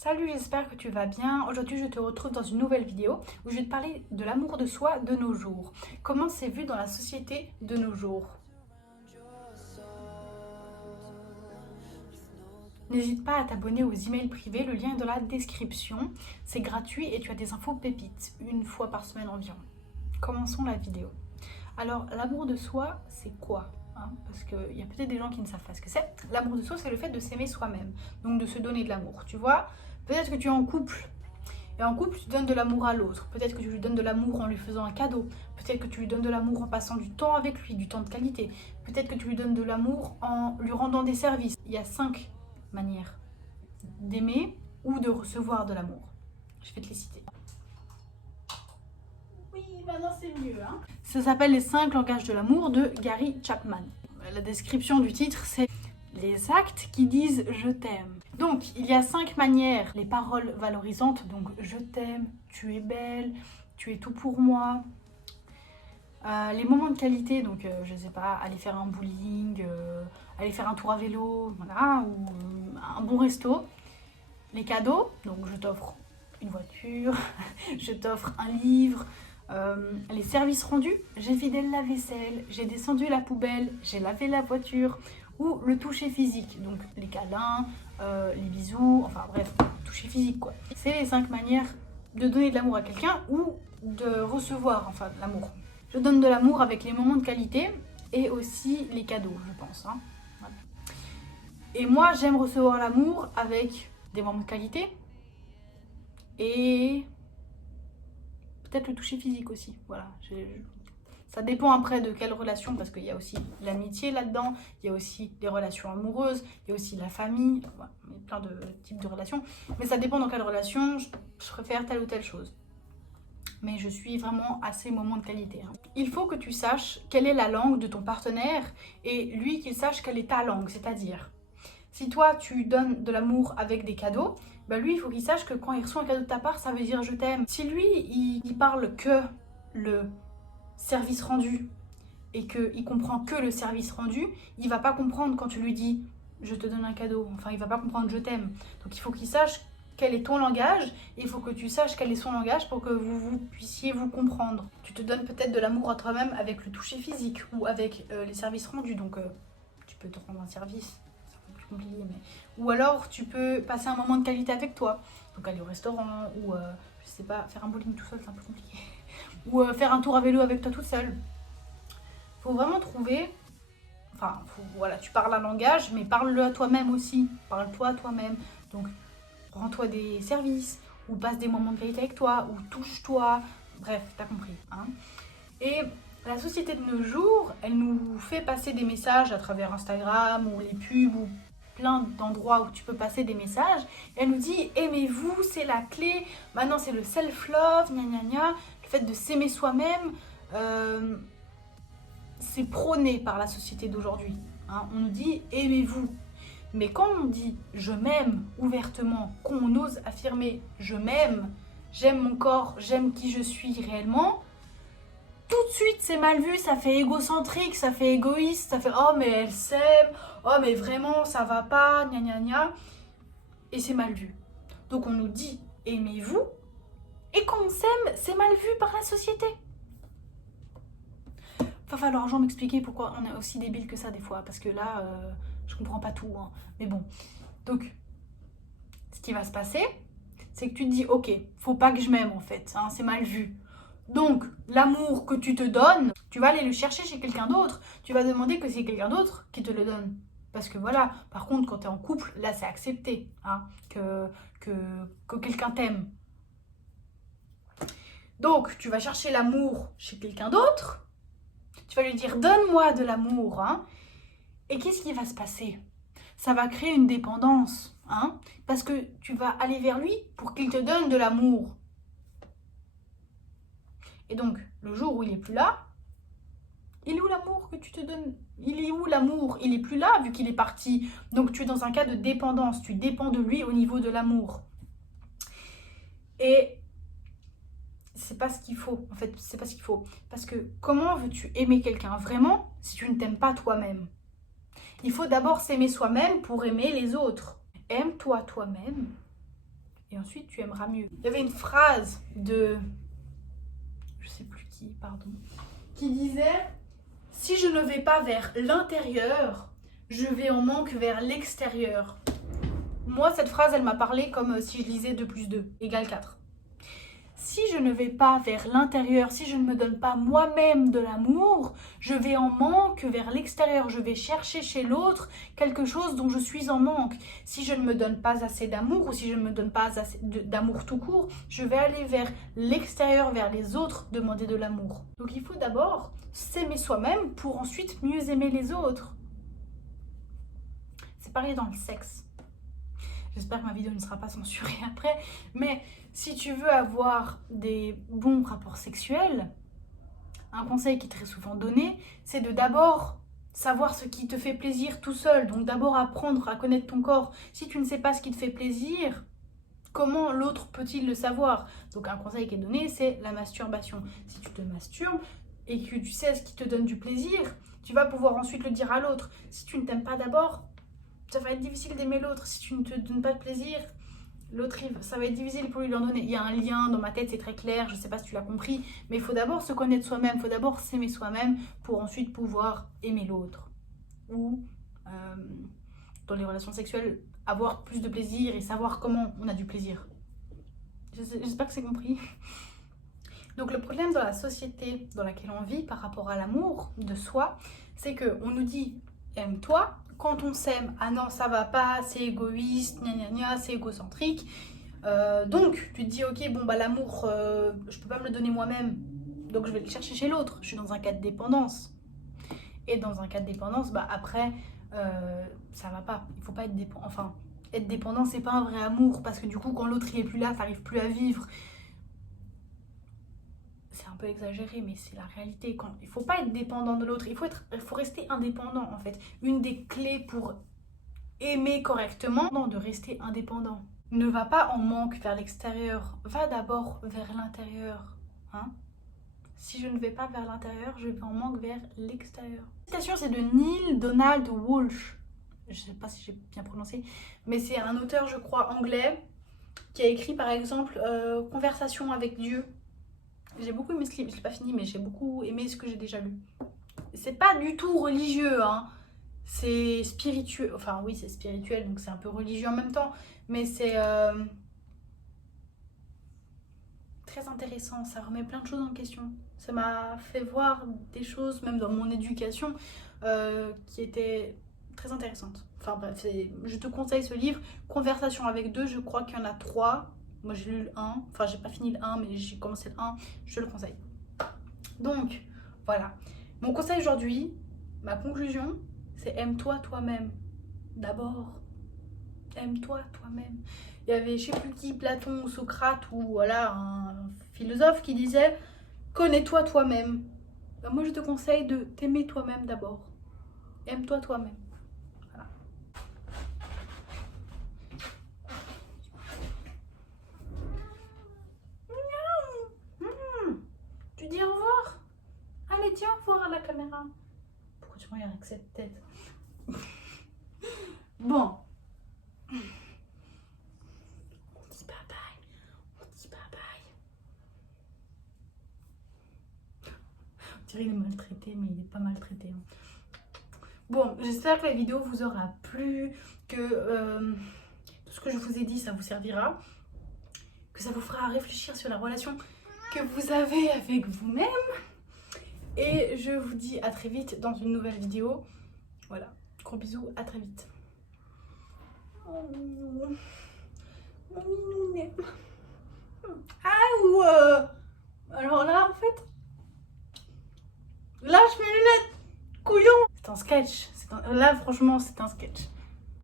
Salut, j'espère que tu vas bien. Aujourd'hui, je te retrouve dans une nouvelle vidéo où je vais te parler de l'amour de soi de nos jours. Comment c'est vu dans la société de nos jours. N'hésite pas à t'abonner aux emails privés, le lien est dans la description. C'est gratuit et tu as des infos pépites, une fois par semaine environ. Commençons la vidéo. Alors, l'amour de soi, c'est quoi Parce qu'il y a peut-être des gens qui ne savent pas ce que c'est. L'amour de soi, c'est le fait de s'aimer soi-même, donc de se donner de l'amour. Tu vois, peut-être que tu es en couple, et en couple, tu donnes de l'amour à l'autre. Peut-être que tu lui donnes de l'amour en lui faisant un cadeau. Peut-être que tu lui donnes de l'amour en passant du temps avec lui, du temps de qualité. Peut-être que tu lui donnes de l'amour en lui rendant des services. Il y a 5 manières d'aimer ou de recevoir de l'amour. Je vais te les citer. Oui, maintenant c'est mieux. Ça s'appelle les 5 langages de l'amour de Gary Chapman. La description du titre, c'est les actes qui disent je t'aime. Donc, il y a 5 manières. Les paroles valorisantes, donc je t'aime, tu es belle, tu es tout pour moi. Les moments de qualité, donc je sais pas, aller faire un bowling, aller faire un tour à vélo, voilà, ou un bon resto. Les cadeaux, donc je t'offre une voiture, je t'offre un livre. Les services rendus, j'ai vidé la vaisselle, j'ai descendu la poubelle, j'ai lavé la voiture. Ou le toucher physique, donc les câlins, les bisous, enfin bref, toucher physique quoi. C'est les 5 manières de donner de l'amour à quelqu'un ou de recevoir enfin de l'amour. Je donne de l'amour avec les moments de qualité et aussi les cadeaux, je pense. Voilà. Et moi, j'aime recevoir l'amour avec des moments de qualité et peut-être le toucher physique aussi. Voilà. Ça dépend après de quelle relation, parce qu'il y a aussi l'amitié là-dedans, il y a aussi les relations amoureuses, il y a aussi la famille, voilà, il y a plein de types de relations. Mais ça dépend dans quelle relation, je préfère telle ou telle chose. Mais je suis vraiment à ces moments de qualité. Il faut que tu saches quelle est la langue de ton partenaire et lui qu'il sache quelle est ta langue, c'est-à-dire si toi tu donnes de l'amour avec des cadeaux, bah lui il faut qu'il sache que quand il reçoit un cadeau de ta part, ça veut dire je t'aime. Si lui il parle que le service rendu et qu'il comprend que le service rendu, il va pas comprendre quand tu lui dis je te donne un cadeau, enfin il va pas comprendre je t'aime. Donc il faut qu'il sache quel est ton langage et il faut que tu saches quel est son langage pour que vous puissiez vous comprendre. Tu te donnes peut-être de l'amour à toi-même avec le toucher physique ou avec les services rendus, donc tu peux te rendre un service, c'est un peu plus compliqué, mais... ou alors tu peux passer un moment de qualité avec toi, donc aller au restaurant ou je sais pas, faire un bowling tout seul c'est un peu compliqué. Ou faire un tour à vélo avec toi toute seule. Faut vraiment trouver... Enfin, voilà, tu parles un langage, mais parle-le à toi-même aussi. Parle-toi à toi-même. Donc, rends-toi des services, ou passe des moments de qualité avec toi, ou touche-toi. Bref, t'as compris. Et la société de nos jours, elle nous fait passer des messages à travers Instagram, ou les pubs, ou plein d'endroits où tu peux passer des messages. Et elle nous dit, aimez-vous, c'est la clé. Maintenant, c'est le self-love, gna gna gna. Le fait de s'aimer soi-même, c'est prôné par la société d'aujourd'hui. On nous dit aimez-vous. Mais quand on dit je m'aime ouvertement, qu'on ose affirmer je m'aime, j'aime mon corps, j'aime qui je suis réellement, tout de suite c'est mal vu, ça fait égocentrique, ça fait égoïste, ça fait oh mais elle s'aime, oh mais vraiment ça va pas, gna gna gna. Et c'est mal vu. Donc on nous dit aimez-vous. Et quand on s'aime, c'est mal vu par la société. Va falloir un jour m'expliquer pourquoi on est aussi débile que ça des fois, parce que là, je comprends pas tout. Mais bon, donc, ce qui va se passer, c'est que tu te dis, ok, faut pas que je m'aime en fait, c'est mal vu. Donc, l'amour que tu te donnes, tu vas aller le chercher chez quelqu'un d'autre, tu vas demander que c'est quelqu'un d'autre qui te le donne. Parce que voilà, par contre, quand tu es en couple, là c'est accepté que quelqu'un t'aime. Donc, tu vas chercher l'amour chez quelqu'un d'autre, tu vas lui dire donne-moi de l'amour, et qu'est-ce qui va se passer? Ça va créer une dépendance, parce que tu vas aller vers lui pour qu'il te donne de l'amour. Et donc, le jour où il est plus là, il est où l'amour que tu te donnes? Il est où l'amour? Il est plus là vu qu'il est parti. Donc tu es dans un cas de dépendance, tu dépends de lui au niveau de l'amour. Et c'est pas ce qu'il faut, en fait, c'est pas ce qu'il faut. Parce que comment veux-tu aimer quelqu'un vraiment si tu ne t'aimes pas toi-même? Il faut d'abord s'aimer soi-même pour aimer les autres. Aime-toi toi-même et ensuite tu aimeras mieux. Il y avait une phrase de, je sais plus qui, pardon, qui disait « Si je ne vais pas vers l'intérieur, je vais en manque vers l'extérieur. » Moi, cette phrase, elle m'a parlé comme si je lisais 2 + 2 = 4. Si je ne vais pas vers l'intérieur, si je ne me donne pas moi-même de l'amour, je vais en manque vers l'extérieur. Je vais chercher chez l'autre quelque chose dont je suis en manque. Si je ne me donne pas assez d'amour ou si je ne me donne pas assez d'amour tout court, je vais aller vers l'extérieur, vers les autres, demander de l'amour. Donc il faut d'abord s'aimer soi-même pour ensuite mieux aimer les autres. C'est pareil dans le sexe. J'espère que ma vidéo ne sera pas censurée après, mais si tu veux avoir des bons rapports sexuels, un conseil qui est très souvent donné, c'est de d'abord savoir ce qui te fait plaisir tout seul. Donc d'abord apprendre à connaître ton corps. Si tu ne sais pas ce qui te fait plaisir, comment l'autre peut-il le savoir? Donc un conseil qui est donné, c'est la masturbation. Si tu te masturbes et que tu sais ce qui te donne du plaisir, tu vas pouvoir ensuite le dire à l'autre. Si tu ne t'aimes pas d'abord, ça va être difficile d'aimer l'autre. Si tu ne te donnes pas de plaisir, l'autre, ça va être difficile pour lui en donner. Il y a un lien dans ma tête, c'est très clair, je ne sais pas si tu l'as compris, mais il faut d'abord se connaître soi-même, il faut d'abord s'aimer soi-même pour ensuite pouvoir aimer l'autre. Ou, dans les relations sexuelles, avoir plus de plaisir et savoir comment on a du plaisir. J'espère que c'est compris. Donc le problème dans la société dans laquelle on vit par rapport à l'amour de soi, c'est qu'on nous dit « aime-toi ». Quand on s'aime, ah non, ça va pas, c'est égoïste, gna gna gna, c'est égocentrique. Donc, tu te dis, ok, bon, bah l'amour, je peux pas me le donner moi-même, donc je vais le chercher chez l'autre. Je suis dans un cas de dépendance. Et dans un cas de dépendance, bah après, ça va pas. Il faut pas être dépendant. Enfin, être dépendant, c'est pas un vrai amour, parce que du coup, quand l'autre il est plus là, t'arrives plus à vivre. C'est un peu exagéré, mais c'est la réalité. Il ne faut pas être dépendant de l'autre, il faut rester indépendant en fait. Une des clés pour aimer correctement, de rester indépendant. Ne va pas en manque vers l'extérieur, va d'abord vers l'intérieur. Hein? Si je ne vais pas vers l'intérieur, je vais en manque vers l'extérieur. La citation, c'est de Neil Donald Walsh. Je ne sais pas si j'ai bien prononcé, mais c'est un auteur, je crois, anglais, qui a écrit par exemple Conversation avec Dieu. J'ai beaucoup aimé ce livre, je ne l'ai pas fini, mais j'ai beaucoup aimé ce que j'ai déjà lu. C'est pas du tout religieux, hein. C'est spirituel, enfin oui c'est spirituel, donc c'est un peu religieux en même temps, mais c'est très intéressant, ça remet plein de choses en question. Ça m'a fait voir des choses, même dans mon éducation, qui étaient très intéressantes. Enfin bref, je te conseille ce livre, Conversation avec Dieu, je crois qu'il y en a 3. Moi j'ai lu le 1, enfin j'ai pas fini le 1 mais j'ai commencé le 1, je te le conseille. Donc voilà, mon conseil aujourd'hui, ma conclusion, c'est aime-toi toi-même. D'abord, aime-toi toi-même. Il y avait je sais plus qui, Platon ou Socrate ou voilà un philosophe qui disait connais-toi toi-même. Ben, moi je te conseille de t'aimer toi-même d'abord. Aime-toi toi-même. Tu dis au revoir? Allez, dis au revoir à la caméra. Pourquoi tu me regardes avec cette tête? Bon. On dit bye bye. On dit bye bye. On dirait qu'il est maltraité, mais il n'est pas maltraité. Hein. Bon, j'espère que la vidéo vous aura plu, que tout ce que je vous ai dit, ça vous servira, que ça vous fera réfléchir sur la relation que vous avez avec vous-même. Et je vous dis à très vite dans une nouvelle vidéo. Voilà, gros bisous, à très vite. Oh, mon minounet. Ah, alors là, en fait, lâche mes lunettes, couillon. C'est un sketch. Là, franchement, c'est un sketch.